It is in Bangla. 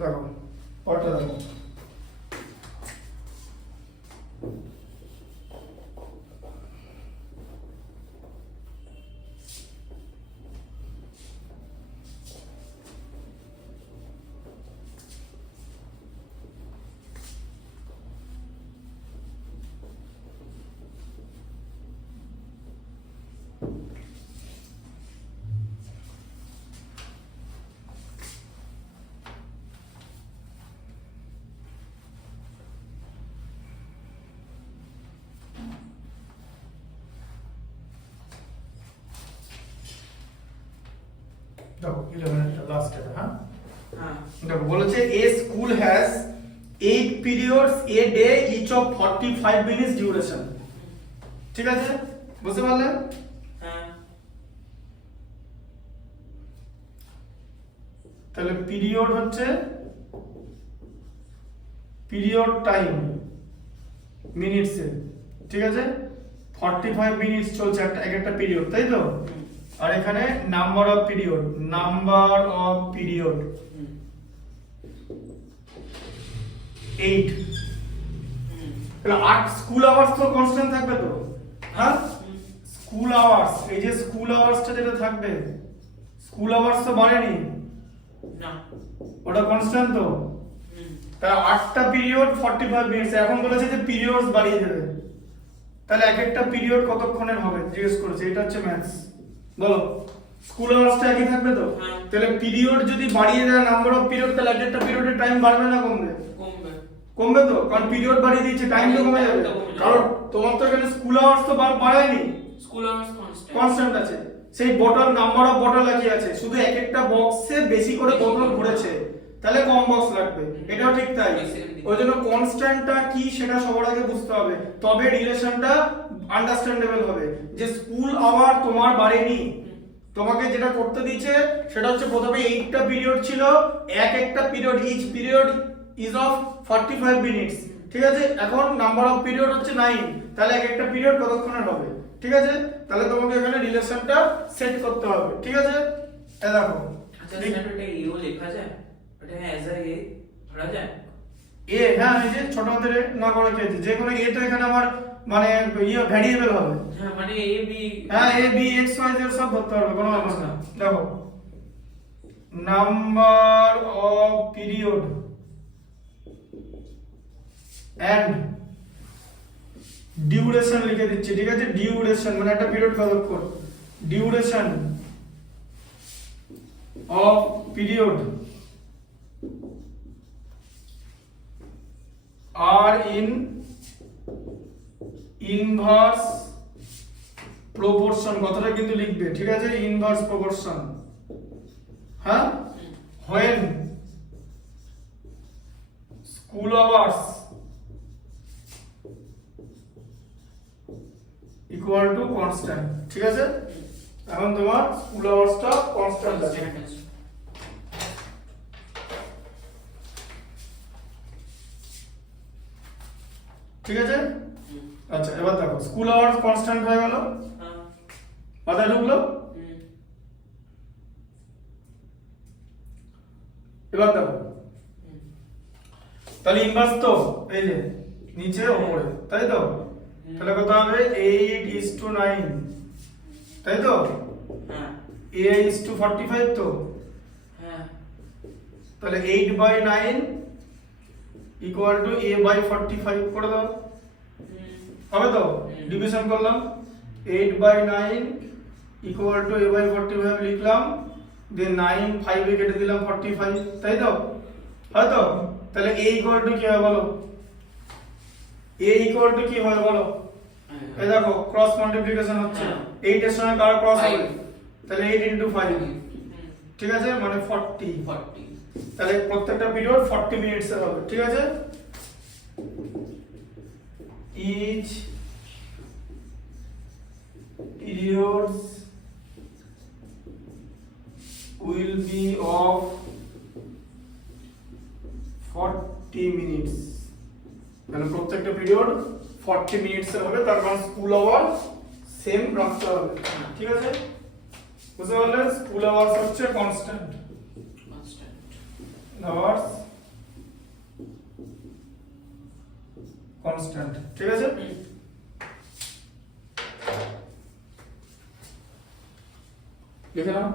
দেখো পরটা দেখো, দেখো 11 লাস্ট এটা। হ্যাঁ দেখো বলেছে এ school has 8 periods a day each of 45 minutes duration। ঠিক আছে, বুঝতে পারলে? হ্যাঁ। তাহলে পিরিয়ড হচ্ছে পিরিয়ড টাইম মিনিটসে, ঠিক আছে? 45 মিনিটস চলছে একটা পিরিয়ড, তাই তো? আর এখানে নাম্বার অফ পিরিয়ড 8। তাহলে 8 স্কুল আওয়ার্স তো কনস্ট্যান্ট থাকবে তো? হ্যাঁ, স্কুল আওয়ার্স, এই যে স্কুল আওয়ার্সটা যেটা থাকবে, স্কুল আওয়ার্স তো বাড়েনি না, ওটা কনস্ট্যান্ট তো। তাহলে 8টা পিরিয়ড 45 মিনিটস। এখন বলেছে যে পিরিয়ডস বাড়িয়ে দেবে, তাহলে এক একটা পিরিয়ড কতক্ষণের হবে জিজ্ঞেস করেছে। এটা হচ্ছে ম্যাথস। বলো, স্কুল আওয়ার্সটা একই থাকবে তো? তাহলে পিরিয়ড যদি বাড়িয়ে দেয় নাম্বার অফ পিরিয়ড, তাহলে এক একটা পিরিয়ডের টাইম বাড়বে না কমবে? কমবে তো, কারণ পিরিয়ড বাড়িয়ে দিয়েছে, টাইম তো কমে যাবে। কারণ তোমার তো এখানে স্কুল আওয়ার্স তো বাড়ায়নি, স্কুল আওয়ার্স কনস্ট্যান্ট আছে। সেই বটল নাম্বার অফ বটল একই আছে, শুধু এক একটা বক্সে বেশি করে বোতল ঘুরেছে, তাহলে কম বক্স লাগবে। এটাও ঠিক তাই। ওই জন্য কনস্ট্যান্টটা কি সেটা সবার আগে বুঝতে হবে, তবে রিলেশনটা আন্ডারস্ট্যান্ডেবল হবে। যে স্কুল আওয়ার তোমার বাড়েনি, তোমাকে যেটা করতে দিয়েছে সেটা হচ্ছে প্রথমে 8টা পিরিয়ড ছিল, এক একটা period, each period is of 45 minutes, ঠিক আছে? এখন নাম্বার অফ পিরিয়ড হচ্ছে 9, তাহলে এক একটা পিরিয়ড কতক্ষণের হবে, ঠিক আছে? তাহলে তোমাকে এখানে রিলেশনটা সেট করতে হবে, ঠিক আছে? এই দেখো, আচ্ছা স্যার এটা ইও লেখা যায়, এটা অ্যাজ আ এ ধরা যায়? এ, হ্যাঁ, এই যে ছোট হাতের এ না করে খেয়েছে, যে কোনো এ তো এখানে আমার মানে ভ্যারিয়েবল হবে। হ্যাঁ, মানে এ বি, হ্যাঁ, A B X Y Z সব ধরতে পারবে, কোনো ব্যাপার না। দেখো, number of period and duration লিখে দিচ্ছি, ঠিক আছে? ডিউরেশন মানে একটা পিরিয়ড কতক্ষণ, duration of period are in inverse proportion, কথাটা কিন্তু লিখবে, ঠিক আছে? Inverse proportion. হ্যাঁ, when school hours equal to constant, ঠিক আছে? এখন তোমার স্কুল আওয়ার্সটা কনস্ট্যান্ট আছে, ঠিক আছে? আচ্ছা, এবার দেখো স্কুল আওয়ার্স কনস্ট্যান্ট হয়ে গেল, মাথায় ঢুকলো? এবার দেখো, তাহলে ইনভার্স তো এই যে নিচে উপরে, তাই তো? তাহলে কত হবে? 8:9, তাই তো? হ্যাঁ, a:45 তো? হ্যাঁ, তাহলে 8/9 ইকুয়াল টু a/45 করে দাও, হবে তো? ডিভিশন করলাম, 8/9 ইকুয়াল টু a/45 লিখলাম, দেন 9 5 এ কেটে দিলাম 45, তাই তো? হয়তো? তাহলে a ইকুয়াল টু কি হয় বলো? a ইকুয়াল টু কি হয় বলো? এই দেখো ক্রস মাল্টিপ্লিকেশন হচ্ছে, 8 এর সঙ্গে কার ক্রস হবে? তাহলে 8 * 5, ঠিক আছে? মানে 40। তাহলে প্রত্যেকটা পিরিয়ড 40 মিনিটস এর হবে, ঠিক আছে? each periods will be of 40 minutes, মানে প্রত্যেকটা পিরিয়ড 40 মিনিটস এর হবে, তার মানে স্কুল আওয়ার সেম রাখতে হবে, ঠিক আছে? বুঝতে পারলে? স্কুল আওয়ার্স হচ্ছে কনস্ট্যান্ট, আওয়ার্স কনস্ট্যান্ট, ঠিক আছে? লিখে নাও।